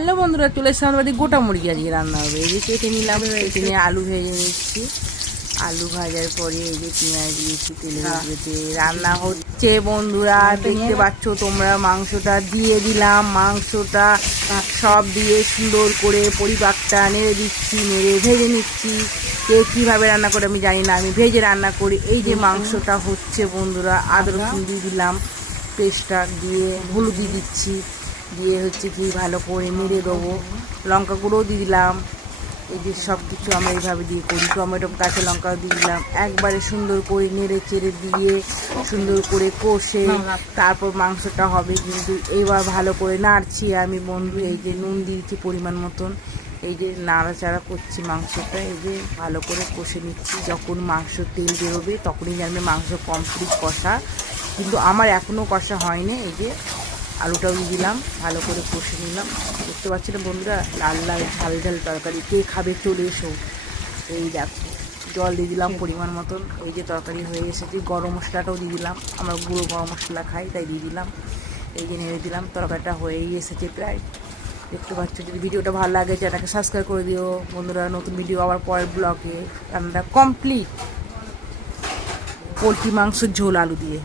Hello বন্ধুরা, চলে এসে আমাদের বাড়ি গোটা মুরগি আজকে রান্না হবে। এই যে কেটে নিলাম, কেটে নিয়ে আলু ভেজে নিচ্ছি। আলু ভাজার পরে এই যে পেঁয়াজ দিয়েছি, তেলের উপরে রান্না হচ্ছে। বন্ধুরা দেখতে পাচ্ছ তোমরা, মাংসটা দিয়ে দিলাম। মাংসটা সব দিয়ে সুন্দর করে পরিপাকটা নেড়ে দিচ্ছি, নেড়ে ভেজে নিচ্ছি। কে কীভাবে রান্না করে আমি জানি না, আমি ভেজে রান্না করি। এই যে মাংসটা হচ্ছে বন্ধুরা, আদা রসুন দিয়ে দিলাম, পেস্টটা দিয়ে হলুদ দিয়ে দিচ্ছি, দিয়ে হচ্ছে কি ভালো করে নেড়ে দেবো। লঙ্কা গুঁড়োও দিয়ে দিলাম। এই যে সব কিছু আমরা এইভাবে দিয়ে করি। টমেটো কাঁচা লঙ্কাও দিয়ে দিলাম। একবারে সুন্দর করে নেড়ে চেড়ে দিয়ে সুন্দর করে কষে তারপর মাংসটা হবে। কিন্তু এইবার ভালো করে নাড়ছি আমি বন্ধু। এই যে নুন দিয়েছি পরিমাণ মতন। এই যে নাড়াচাড়া করছি মাংসটা, এই যে ভালো করে কষে নিচ্ছি। যখন মাংস তেল বেরোবে তখনই জানবে মাংস কমপ্লিট কষা, কিন্তু আমার এখনও কষা হয়নি। এই যে আলুটাও দিয়ে দিলাম, ভালো করে কষে নিলাম। দেখতে পাচ্ছি না বন্ধুরা, লাল লাল ঝাল ঝাল তরকারি। কে খাবে চলে এসো। এই দেখো, জল দিয়ে দিলাম পরিমাণ মতন। এই যে তরকারি হয়ে এসেছে। গরম মশলাটাও দিয়ে দিলাম, আমরা গুঁড়ো গরম মশলা খাই তাই দিয়ে দিলাম। এই যে নেড়ে দিলাম, তরকারিটা হয়েই এসেছে প্রায়। দেখতে পাচ্ছ, যদি ভিডিওটা ভালো লাগে চ্যানেলটাকে সাবস্ক্রাইব করে দিও বন্ধুরা। নতুন ভিডিও আবার পরের ব্লগে। রান্নাটা কমপ্লিট। পোলট্রি মাংসের ঝোল আলু দিয়ে।